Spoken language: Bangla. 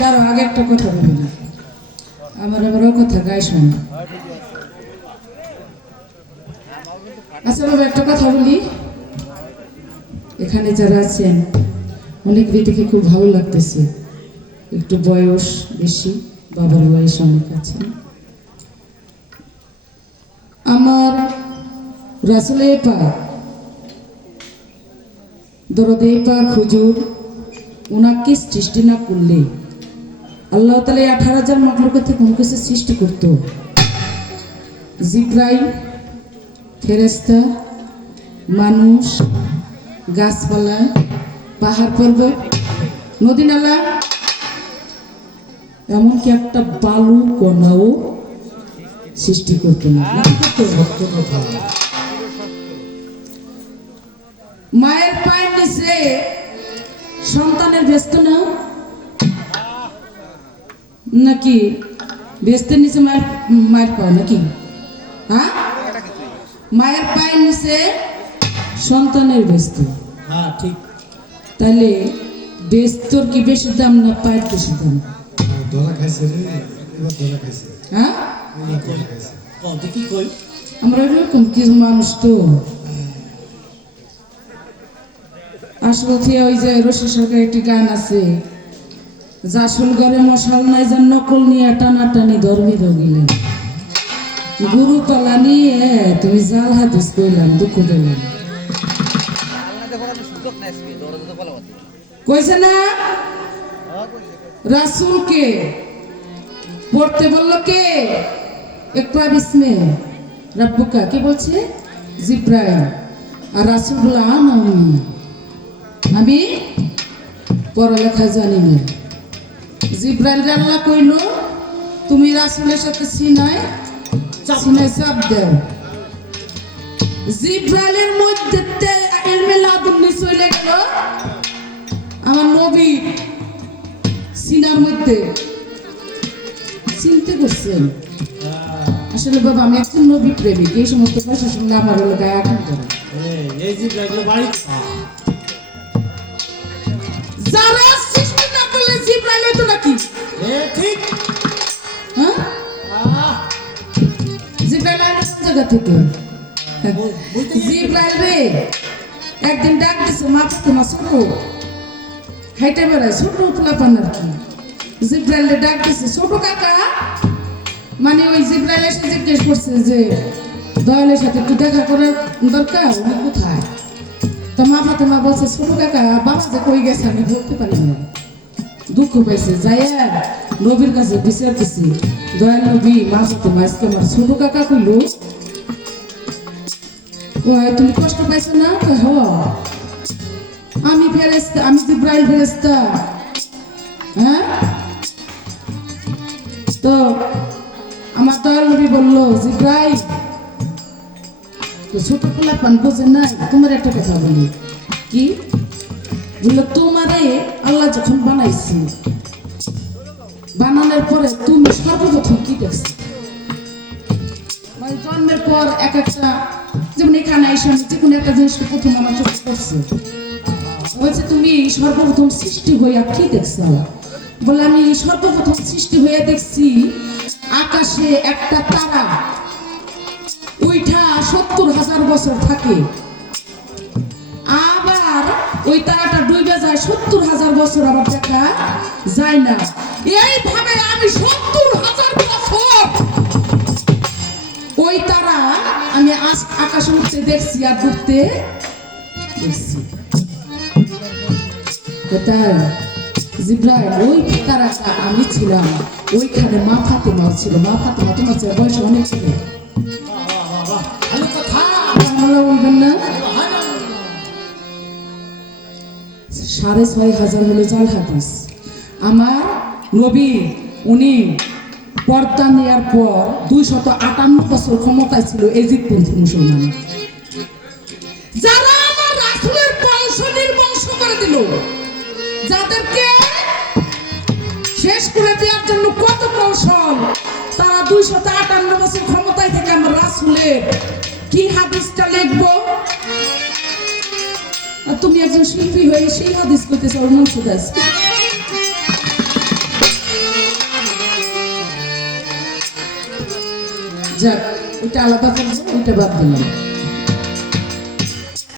দাঁড়ো আগে একটা কথা বলি আমার আবার ও কথা গায়ে শোনে আচ্ছা বাবা, একটা কথা বলি। এখানে যারা আছেন অনেকেরই দেখে খুব ভালো লাগতেছে। একটু বয়স বেশি, বাবার বয়স অনেক আছে। আমার রাসুলে পা দরদে পা খুজুর ওনাকে সৃষ্টি না করলে আল্লাহ তালা এই আঠারো হাজার মকলকে থেকে কিছু সৃষ্টি করত। জিব্রাইল ফেরেস্তা মানুষ, গাছপালা, পাহাড় পর্বত নদী নালা এমনকি একটা বালু কণাও সৃষ্টি করতো। না মায়ের পায়ের নিচে সন্তানের ব্যস্ত না নাকি ব্যস্তের নিচে মায়ের মায়ের পায় নাকি? হ্যাঁ? মায়ের পায়ের নিচে সন্তানের ব্যস্ত। হ্যাঁ ঠিক। তাহলে বেস্তর কি বেশি দাম না পায়ের বেশি দাম? হ্যাঁ? আমরা এরকম কিছু মানুষ তো। আসলে ওই যে রশি সরকার একটি গান আছে। জাসুল ঘরে মশাল নাই যার নকল নিয়ে টানাটানি ধর্মে রগিলেন গুরু পালা নিয়ে তুমি জাল হাদিস কইলাম, দুঃখ পেলাম। কইছে না? রাসুলকে পড়তে বলল কে? একরা বিসমে রাব্বুকা, কি বলছে? জিব্রাইল। আর রাসুল বলল উম্মি। আমি পড়ালেখা জানি না। জিব্রাইল আল্লাহ কইল তুমি রাসুলের সাথে সিনায় সিনায় চাপ দেও জিব্রাইলের মধ্যে ইলমে লাদুন্নি চলে গেল। আমার নবী সিনার মধ্যে চিনতে করছেন। আসলে বাবা আমি একজন নবী প্রেমিক এই সমস্ত ভাষা শুনলে আমার হলো গায়ে আঘাত করে যারা জিব্রাইল হইতো নাকি এ ঠিক হ্যাঁ আহ, জিব্রাইল আইলো কোন জায়গা থেকে বল- বলতে গিয়ে- জিব্রাইল রে একদিন ডাক দিছে মা ফাতেমা ছোট হাইটে বেড়ায় ছোট পোলাপান আর কি জিব্রাইল রে ডাক দিছে ছোট কাকা মানে ওই জিব্রাইল এসে জিজ্ঞেস করছে যে দয়ালের সাথে একটু দেখা করার দরকার উনি কোথায় তো মা ফাতেমা বলছে ছোট কাকা বাবা যে কই গেছে আমি বলতে পারি না দুঃখ পাইছে। যাইয়া নবীর কাছে বিচার দিছি। দয়াল নবী, মা ফাতেমা আজকে আমার ছোট কাকা কইলো তুমি কষ্ট পাইছো না? হ। আমি ফেরেস্তা আমি জিব্রাইল ফেরেস্তা হ্যাঁ? তো আমার দয়াল নবী বলল, জিব্রাইল, তো ছোট পোলা পান বোঝে নাই, তোমার একটা কথা বলি। কি? বলল তোমারে আল্লাহ যখন বানাইছি বানানোর পরে তুমি সর্বপ্রথম কি দেখছ? মানে জন্মের পর এক একটা, যেমন এখানে এসে যে কোনো একটা জিনিস প্রথম আমার চোখে পড়ছে। বলছে, তুমি সর্বপ্রথম সৃষ্টি হইয়া কি দেখছ বলে, আমি সর্বপ্রথম সৃষ্টি হইয়া দেখছি আকাশে একটা তারা। ওইটা সত্তর হাজার বছর থাকে। ওই তারাটা ডুবে যায়, সত্তর হাজার বছর আবার দেখা যায় না। এইভাবে আমি সত্তর হাজার বছর ওই তারা আমি আস- আকাশে উঠতে দেখছি আর ঘুরতে আমি ছিলাম। ওইখানে মা ফাতেমাও ছিল। মা ফাতেমা তোমার বয়স অনেক ছিল। সাড়ে ছয় হাজার হলো জাল হাদিস। আমার নবী, উনি পর্দা নেওয়ার পর দুইশত আটান্ন বছর ক্ষমতায় ছিল এজিদপন্থী মুসলমান। যারা আমার রাসুলের বংশ নির্বংশ করে দিল, যাদেরকে শেষ করে দেওয়ার জন্য কত কৌশল, তারা দুইশত আটান্ন বছর ক্ষমতায় থেকে আমার রাসুলের কি হাদিসটা লিখব? তুমি একজন শিল্পী হয়ে সেই হাদিস করতেছ অরমান সুদাস যাক ওইটা আলাদা ওইটা বাদ দিলাম।